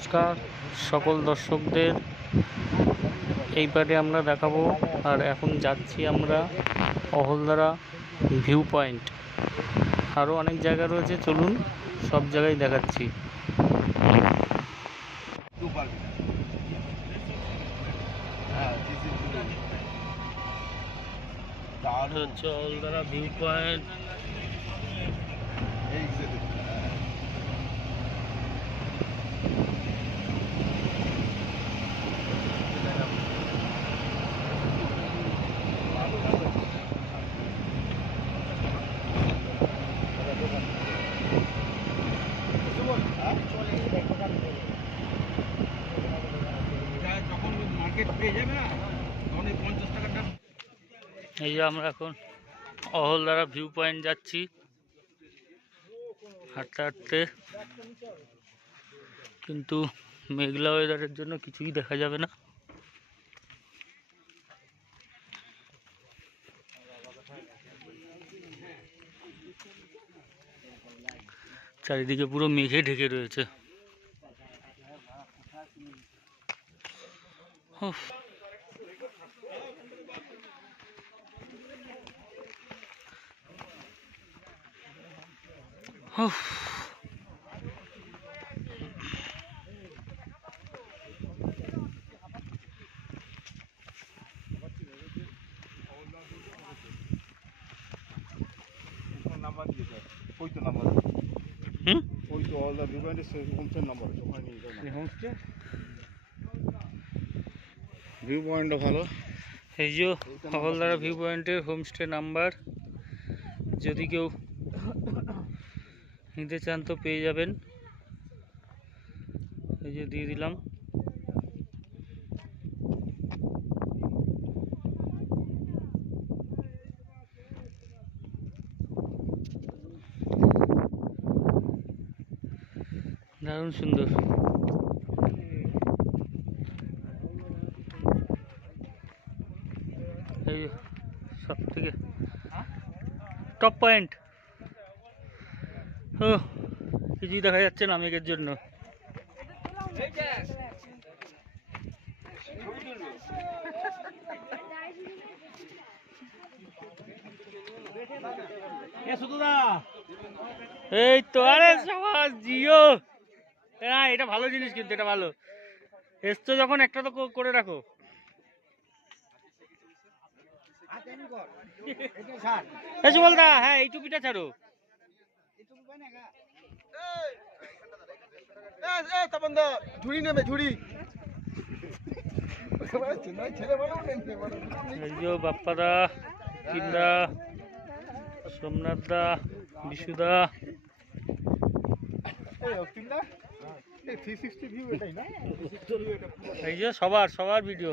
নমস্কার সকল দর্শকদের। এইবারে আমরা দেখাবো, আর এখন যাচ্ছি আমরা অহলদারা ভিউ পয়েন্ট। আরও অনেক জায়গা রয়েছে, চলুন সব জায়গায় দেখাচ্ছি। হচ্ছে অহলদারা ভিউ পয়েন্ট। এই যে আমরা এখন অহলদারা ভিউ পয়েন্ট যাচ্ছি হাঁটতে হাঁটতে, কিন্তু মেঘলা ওয়েদারের জন্য কিছুই দেখা যাবে না। চারিদিকে পুরো মেঘে ঢেকে রয়েছে। ভিউ পয়েন্টটা ভালো। এই যে অহলদারা ভিউ পয়েন্টের হোমস্টে নাম্বার, যদি কেউ নিতে চান তো পেয়ে যাবেন। এই যে দিয়ে দিলাম। দারুণ সুন্দর। এই সব থেকে টপ পয়েন্ট। ও কিছুই দেখা যাচ্ছে না মেঘের জন্য। এই তো, আরে সমাজ জিও। হ্যাঁ, এটা ভালো জিনিস, কিন্তু এটা ভালো এসছো যখন একটা তো করে রাখো। বলদা, হ্যাঁ এই টুপিটা ছাড়ো। ঝুড়ি নেবে, ঝুড়ি। বাপ্পাদা, কিন্দা, সোমনাথ দা, বিশুদা। এই যে সবার ভিডিও।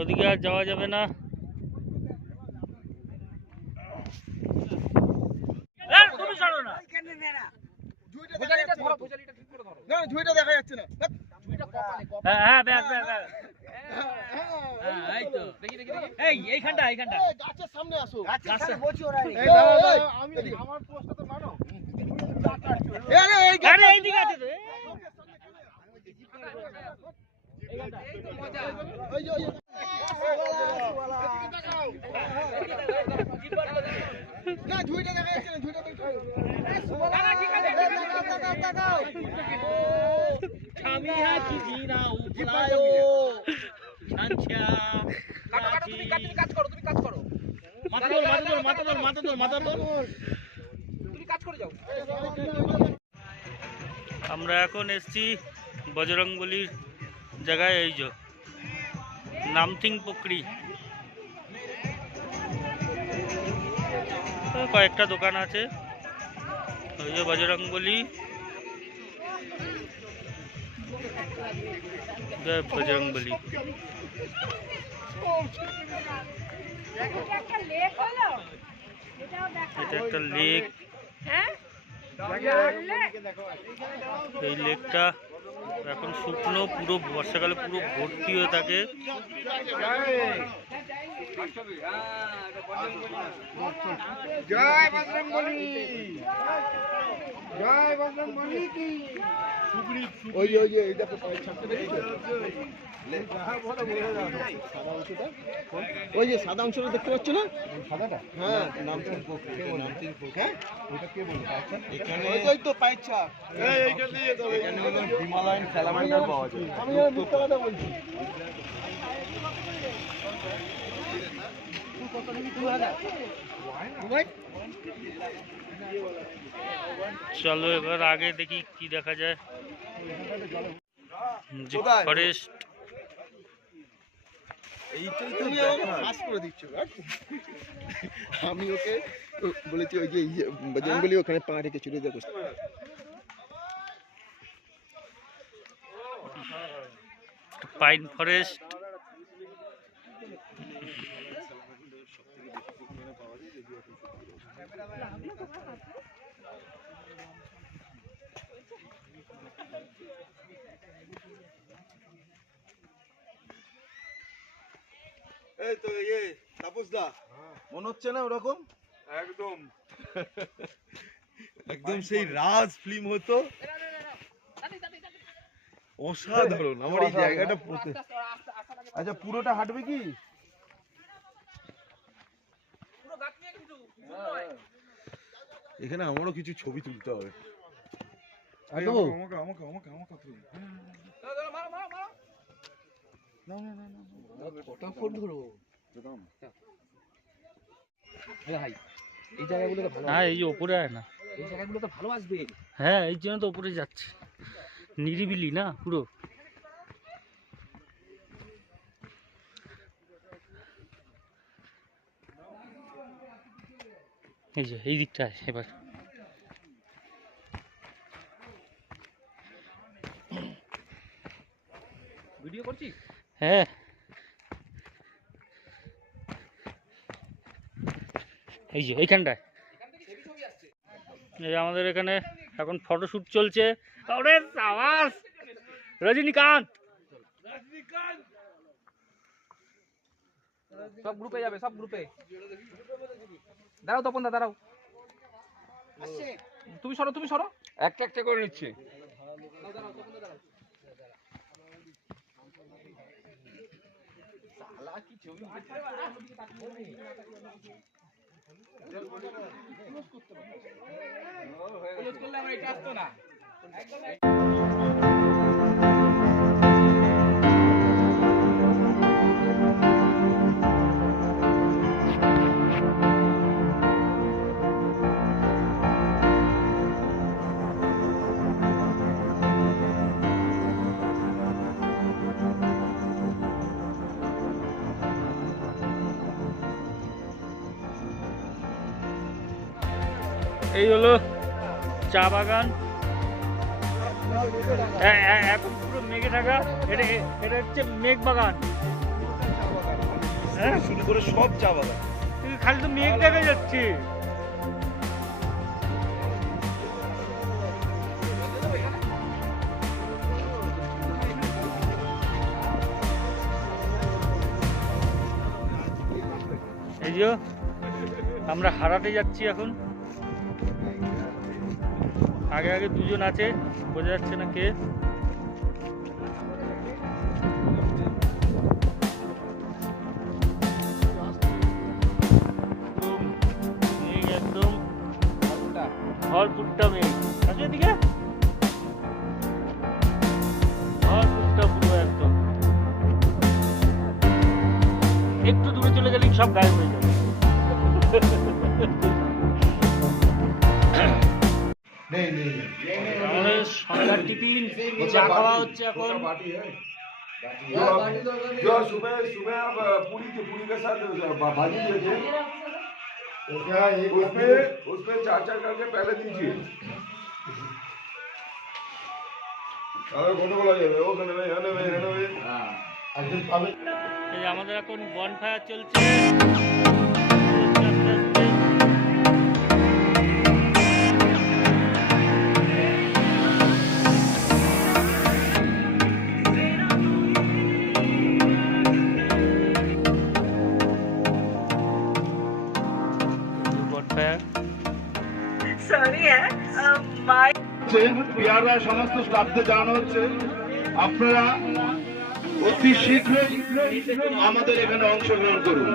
ওদিকে আর যাওয়া যাবে না। ঝুড়িটা দেখা যাচ্ছে না। এইখানটা গাছের সামনে আসো। ঝুড়িটা দেখা যাচ্ছে না, ঝুড়িটা আমরা এখন এসছি বজরংবলির জায়গায়। এই যে নামথিং পুকুরি, কয়েকটা দোকান আছে। ওই যে বজরংবলী। জয় বজরংবলী। এটা একটা লেক। এই লেকটা এখন শুকনো, পুরো বর্ষাকালে পুরো ভর্তি হয়ে থাকে। জয় বজরংবলী, জয় বজরংবলী কি। ওই ওই যে এই দেখো পায়ের ছাপটা দেখছো? ওই যে সাদা অংশটা দেখতে পাচ্ছ না? সাদাটা? হ্যাঁ, হ্যাঁ ওটা কে বললো? এখানে ওই তো পায়ের ছাপ। এখানে হলো হিমালয়ান স্যালামান্ডার পাওয়া যায়। আমি মিথ্যা কথা বলছি। চলো এবার আগে দেখি কি দেখা যায়। ফরেস্ট। এইটাই তো পাস করে দিচ্ছ। আমি ওকে বলেছি ওই যে বজরংবলী ওখানে পা রেখে চলে দেখো। Pine forest. এই তো তাপস দা মনে হচ্ছে না ওরকম? একদম একদম সেই রাজ ফিল্ম হতো, অসাধারণ। আমার এই জায়গাটা আচ্ছা পুরোটা হাঁটবে কি? এখানে আমারও কিছু ছবি তুলতে হবে। হ্যাঁ এই যে ওপরে আয় না, এই জায়গাগুলো তো ভালো আসবে। হ্যাঁ এই জন্য তো ওপরে যাচ্ছে, নিরিবিলি না পুরো। এই যে এই দিকটায় এবার ভিডিও করছিস? হ্যাঁ এই যে এইখানটায়, এই যে আমাদের এখানে এখন ফটোশুট চলছে। ওরে সাবাস রজনীকান্ত। সব গ্রুপে যাবে, সব গ্রুপে। দাঁড়াও তপন দা, দাঁড়াও। তুমি সরো, তুমি সরো। একটা একটা করে নিচ্ছে। এই হলো চা বাগান। এখন পুরো মেঘে থাকা, এটা এটা হচ্ছে মেঘ বাগান। হ্যাঁ শুরু করে সব চা বাগান। খালি তো মেঘ দেখা যাচ্ছে। এই যে আমরা হারাতে যাচ্ছি এখন। আগে আগে দুজন আছে, বোঝা যাচ্ছে না কে। একদম ভরপুরটা মেঘ আছে এদিকে, ভরপুরটা পুরো একদম। একটু দূরে চলে গেলেই সব গায়েব হয়ে যাবে। আমাদের সন্ধ্যার টিফিন চা খাওয়া হচ্ছে এখন। जो सुबह सुबह आप पूरी के साथ भाजी देते उसमें चार करके पहले दीजिए। তাহলে কোনটা বলা যাবে ওখানে নেবে এখানে নেবে এখানে নেবে একদিন পাবে। এই যে আমাদের এখন বনফায়ার চলছে আস্তে আস্তে। বনফায়ার বিহারের সমস্ত স্টাফদের জানানো হচ্ছে আপনারা অতি শীঘ্রই আমাদের এখানে অংশগ্রহণ করুন।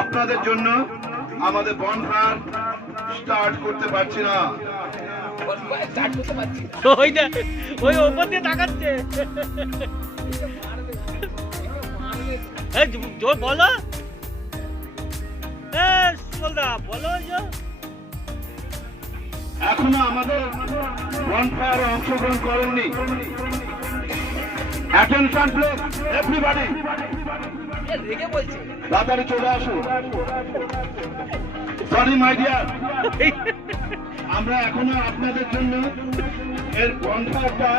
আপনাদের জন্য আমাদের বনফায়ার স্টার্ট করতে পারছি না। ওইটা ওই ওপর দিয়ে তাকাচ্ছে। এই জোর বলো, সুবলদা বলো। এখনো আমাদের বনফায়ারে অংশগ্রহণ করেননি, অ্যাটেনশন প্লিজ এভরিবডি, রেগে বলছে তাড়াতাড়ি চলে আসুন। সরি মাই ডিয়ার, আমরা এখনো আপনাদের জন্য এর বনফায়ারটা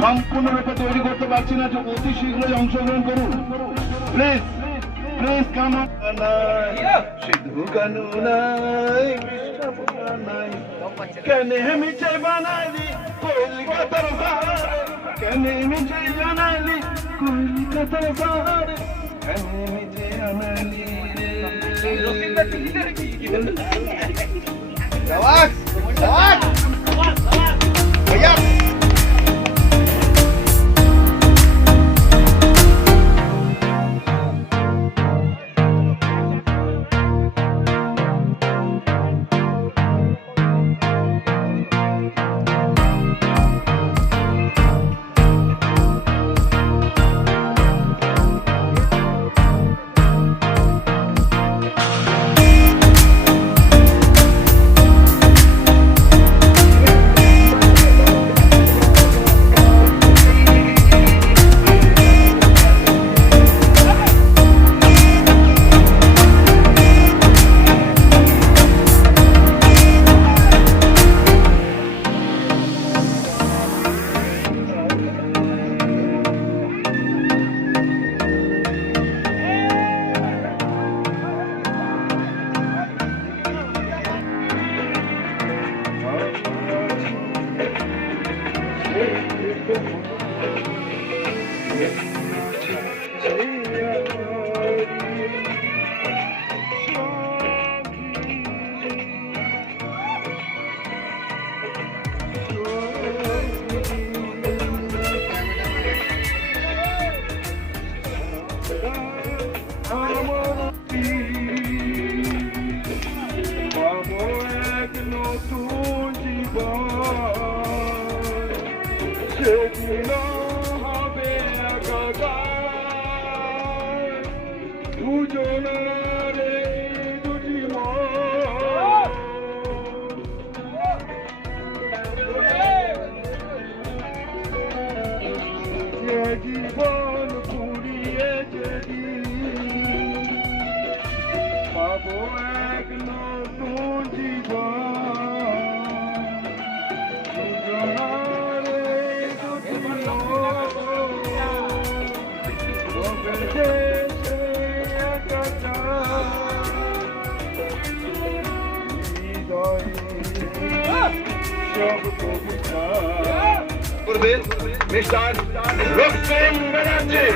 সম্পূর্ণরূপে তৈরি করতে পারছি না। যে অতি শীঘ্রই অংশগ্রহণ করুন please please come on. Sidhu Kanu নাই বিষ্ণু নাই কেনে মিছে বানাইলি কলকাতার পাহাড়ে, কেনে মিছে বানাইলি কলকাতার পাহাড়ে, কেনে মিছে বানাইলি शाबाश शाबाश भैया জীবন পুড়িয়ে যদি পাবো এক নতুন জীবন, দুজনার এই দুটি মন রবেছে সে একাটা হৃদয়ে সব কবিতা করবে মিস্টার রক্তিম ব্যানার্জি।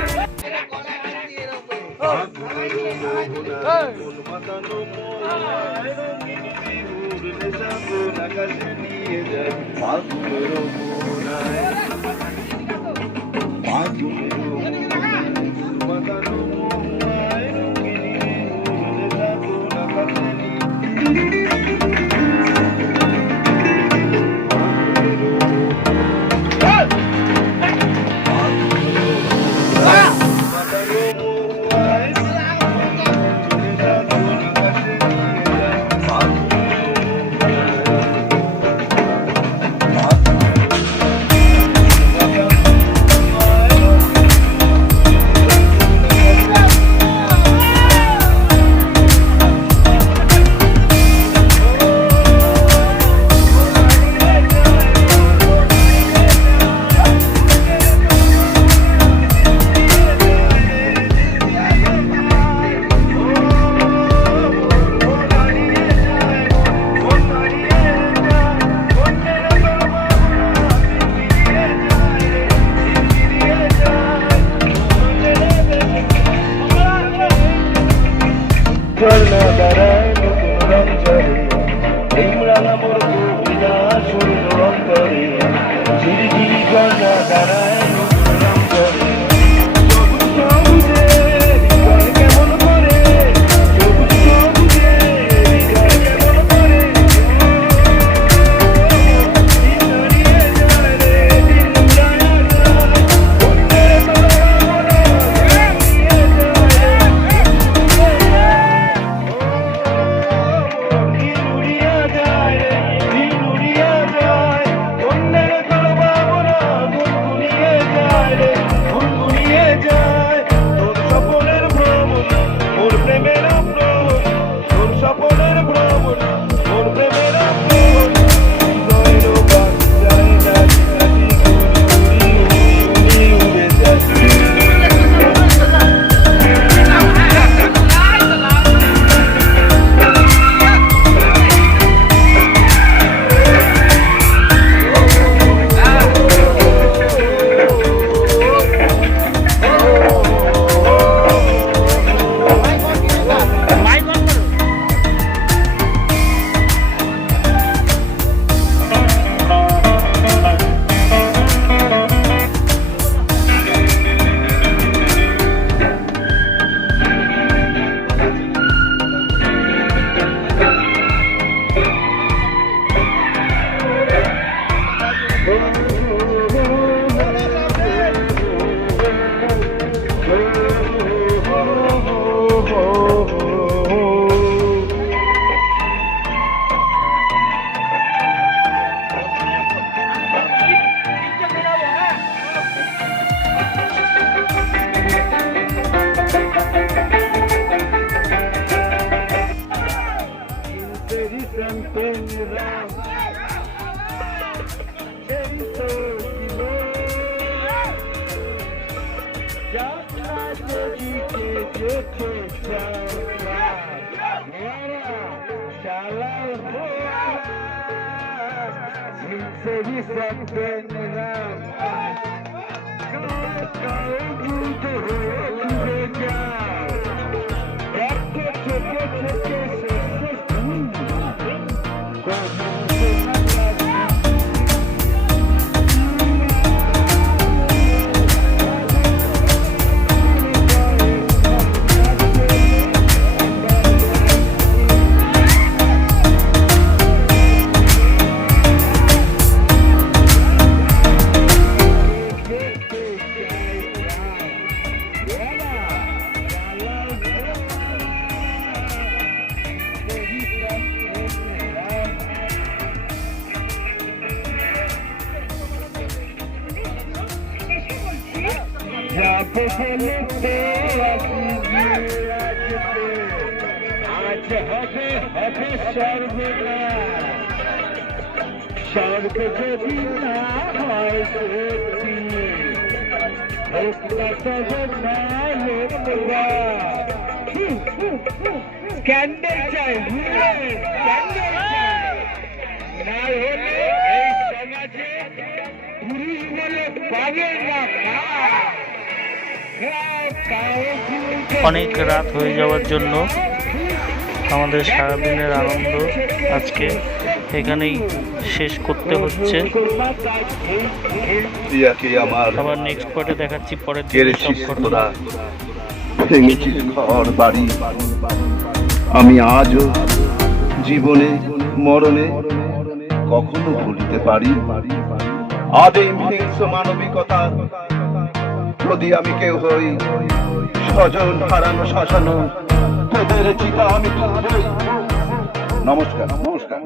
স্ক্যান্ডেল চাই, স্ক্যান্ডেল চাই, না হলে এই সমাজে পুরুষ বলে পাবে না। অনেক রাত হয়ে যাওয়ার জন্য আমাদের সারাদিনের আনন্দ আজকে এখানেই শেষ করতে হচ্ছে। আবার নেক্সট পার্টে দেখাচ্ছি পরের দিন সব ঘটনা। ভেঙেছি ঘর বাড়ি, আমি আজও জীবনে মরণে কখনো ভুলিতে পারি। আদিম হিংস্র মানবিকতা যদি আমি কেউ হই, স্বজন হারানো শাসানো তোদের চিতা আমি তুলবই। নমস্কার, নমস্কার।